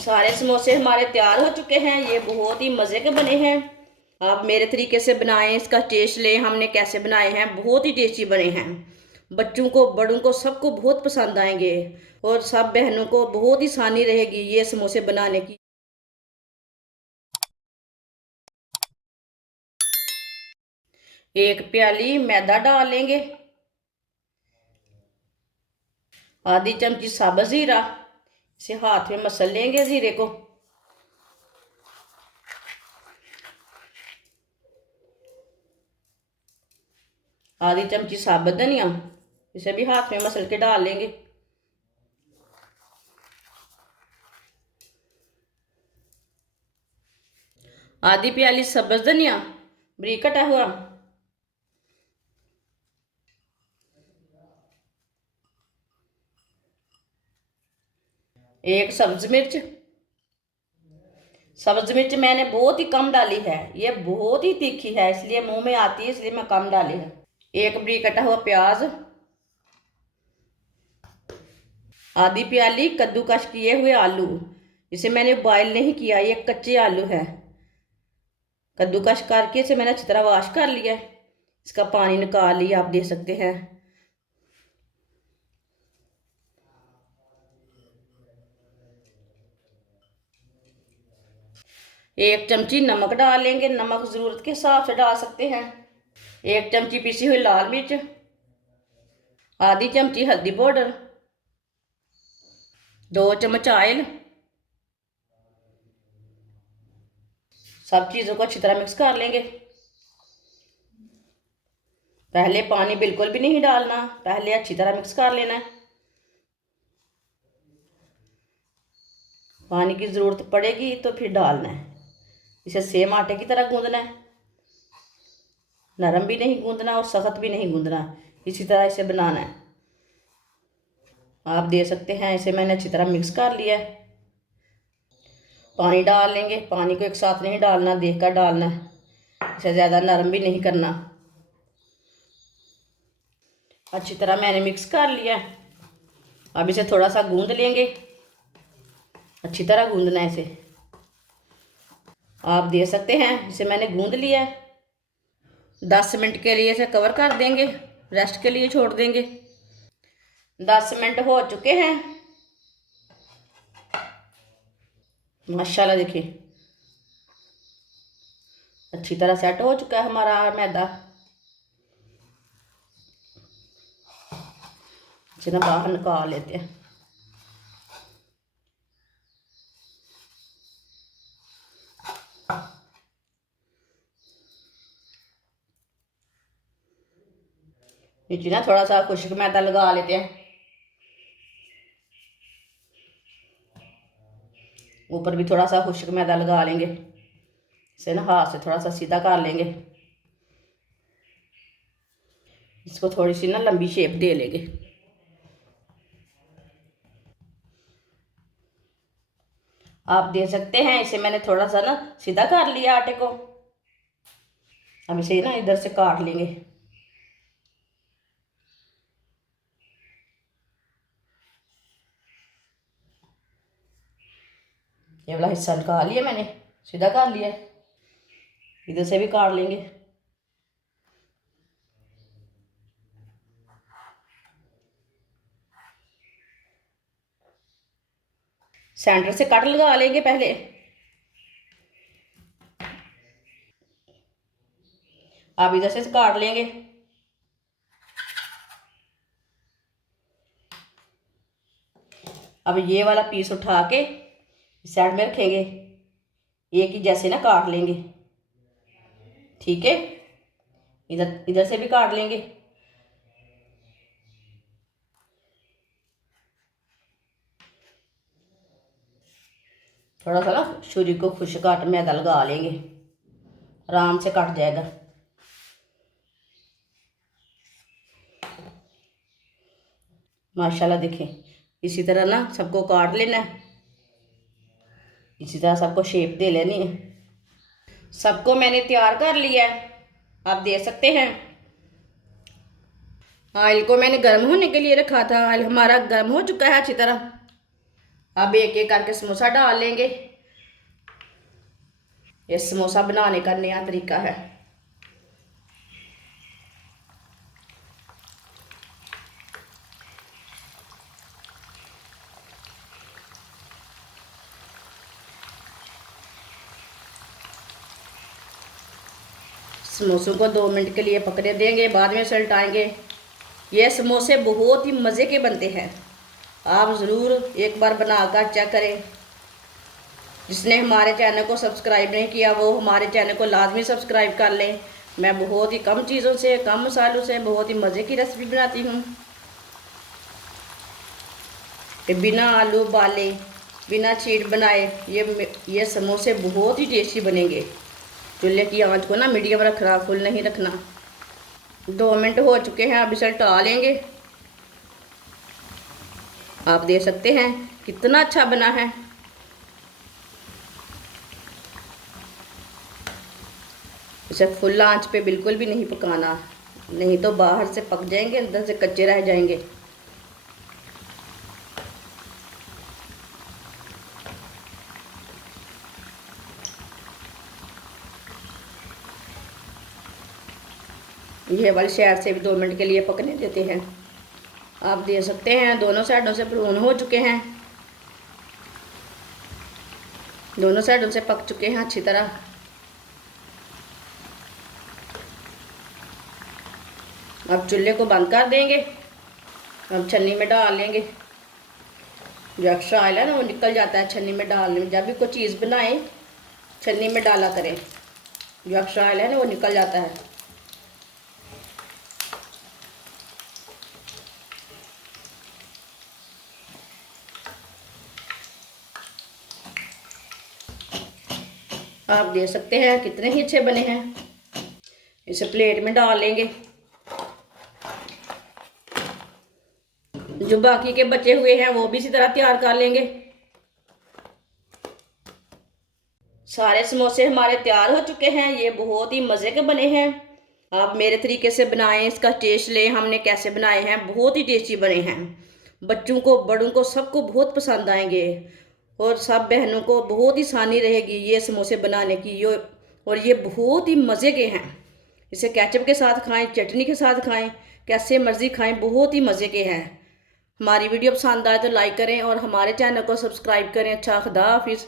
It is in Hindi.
सारे समोसे हमारे तैयार हो चुके हैं। ये बहुत ही मज़े के बने हैं। आप मेरे तरीके से बनाएं, इसका टेस्ट लें हमने कैसे बनाए हैं। बहुत ही टेस्टी बने हैं। बच्चों को बड़ों को सबको बहुत पसंद आएंगे और सब बहनों को बहुत ही आसानी रहेगी ये समोसे बनाने की। एक प्याली मैदा डाल लेंगे, आधी चमची साबुत ज़ीरा, इसे हाथ में मसल लेंगे ज़ीरे को। आधी चमची साबुत धनिया, इसे भी हाथ में मसल के डाल लेंगे। आधी प्याली सब्ज धनिया बारीक कटा हुआ, एक सब्ज मिर्च। सब्ज मिर्च मैंने बहुत ही कम डाली है, ये बहुत ही तीखी है इसलिए मुंह में आती है, इसलिए मैं कम डाली है। एक बारीक कटा हुआ प्याज, आधी प्याली कद्दूकस किए हुए आलू, इसे मैंने बॉयल नहीं किया, ये कच्चे आलू है। कद्दूकस करके इसे मैंने अच्छी तरह वॉश कर लिया है, इसका पानी निकाल लिया, आप देख सकते हैं। एक चमची नमक डाल लेंगे, नमक ज़रूरत के हिसाब से डाल सकते हैं। एक चमची पिसी हुई लाल मिर्च, आधी चमची हल्दी पाउडर, 2 चम्मच ऑयल। सब चीज़ों को अच्छी तरह मिक्स कर लेंगे। पहले पानी बिल्कुल भी नहीं डालना, पहले अच्छी तरह मिक्स कर लेना है। पानी की ज़रूरत पड़ेगी तो फिर डालना है। इसे सेम आटे की तरह गूंदना है, नरम भी नहीं गूंदना और सख्त भी नहीं गूंदना, इसी तरह इसे बनाना है। आप देख सकते हैं इसे मैंने अच्छी तरह मिक्स कर लिया है। पानी डाल लेंगे, पानी को एक साथ नहीं डालना, देख कर डालना है, इसे ज़्यादा नरम भी नहीं करना। अच्छी तरह मैंने मिक्स कर लिया है। अब इसे थोड़ा सा गूंद लेंगे, अच्छी तरह गूंदना है इसे। आप देख सकते हैं इसे मैंने गूंद लिया है। 10 मिनट के लिए इसे कवर कर देंगे, रेस्ट के लिए छोड़ देंगे। 10 मिनट हो चुके हैं। माशाल्लाह देखिए अच्छी तरह सेट हो चुका है हमारा मैदा। इसे ना बाहर निकाल लेते हैं। नीचे ना थोड़ा सा खुश्क मैदा लगा लेते हैं, ऊपर भी थोड़ा सा खुश्क मैदा लगा लेंगे। इसे ना हाथ से थोड़ा सा सीधा कर लेंगे, इसको थोड़ी सी ना लंबी शेप दे लेंगे। आप देख सकते हैं इसे मैंने थोड़ा सा ना सीधा कर लिया आटे को। अब इसे ना इधर से काट लेंगे। ये वाला हिस्सा निकाल लिया मैंने, सीधा कर लिया, इधर से भी काट लेंगे। सेंटर से कट लगा लेंगे पहले। आप इधर से काट लेंगे। अब ये वाला पीस उठा के साइड में रखेंगे, एक ही जैसे ना काट लेंगे, ठीक है। इधर इधर से भी काट लेंगे। थोड़ा सा ना छुरी को खुश्क आटा मैदा लगा लेंगे, आराम से कट जाएगा। माशाल्लाह देखें इसी तरह ना सबको काट लेना है, इसी तरह सबको शेप दे लेनी है। सबको मैंने तैयार कर लिया है, आप देख सकते हैं। ऑयल को मैंने गर्म होने के लिए रखा था, ऑयल हमारा गर्म हो चुका है अच्छी तरह। अब एक एक करके समोसा डाल लेंगे। ये समोसा बनाने का नया तरीका है। समोसों को 2 मिनट के लिए पकने देंगे, बाद में उलटाएंगे। ये समोसे बहुत ही मज़े के बनते हैं, आप ज़रूर एक बार बनाकर चेक करें। जिसने हमारे चैनल को सब्सक्राइब नहीं किया वो हमारे चैनल को लाजमी सब्सक्राइब कर लें। मैं बहुत ही कम चीज़ों से, कम मसालों से बहुत ही मज़े की रेसिपी बनाती हूँ। बिना आलू उबाले, बिना छीट बनाए ये समोसे बहुत ही टेस्टी बनेंगे। चूल्हे की आंच को ना मीडियम रखना, फुल नहीं रखना। 2 मिनट हो चुके हैं, अब इसे उल्टा लेंगे। आप देख सकते हैं कितना अच्छा बना है। इसे फुल आंच पे बिल्कुल भी नहीं पकाना, नहीं तो बाहर से पक जाएंगे, अंदर से कच्चे रह जाएंगे। ये वाली साइड से भी 2 मिनट के लिए पकने देते हैं। आप देख सकते हैं दोनों साइडों से ब्राउन हो चुके हैं, दोनों साइडों से पक चुके हैं अच्छी तरह। अब चूल्हे को बंद कर देंगे। अब छन्नी में डाल लेंगे। जो एक्स्ट्रा ऑयल है ना वो निकल जाता है छन्नी में डालने में। जब भी कोई चीज़ बनाएं छन्नी में डाला करें, जो एक्स्ट्रा ऑयल है ना वो निकल जाता है। आप देख सकते हैं कितने ही अच्छे बने हैं। इसे प्लेट में डाल लेंगे। जो बाकी के बचे हुए हैं वो भी इसी तरह तैयार कर लेंगे। सारे समोसे हमारे तैयार हो चुके हैं। ये बहुत ही मज़े के बने हैं। आप मेरे तरीके से बनाएं, इसका टेस्ट लें हमने कैसे बनाए हैं, बहुत ही टेस्टी बने हैं। बच्चों को, बड़ों को, सबको बहुत पसंद आएंगे और सब बहनों को बहुत ही आसानी रहेगी ये समोसे बनाने की। और ये बहुत ही मज़े के हैं। इसे केचप के साथ खाएं, चटनी के साथ खाएं, कैसे मर्ज़ी खाएं, बहुत ही मज़े के हैं। हमारी वीडियो पसंद आए तो लाइक करें और हमारे चैनल को सब्सक्राइब करें। अच्छा, खुदा हाफिज़।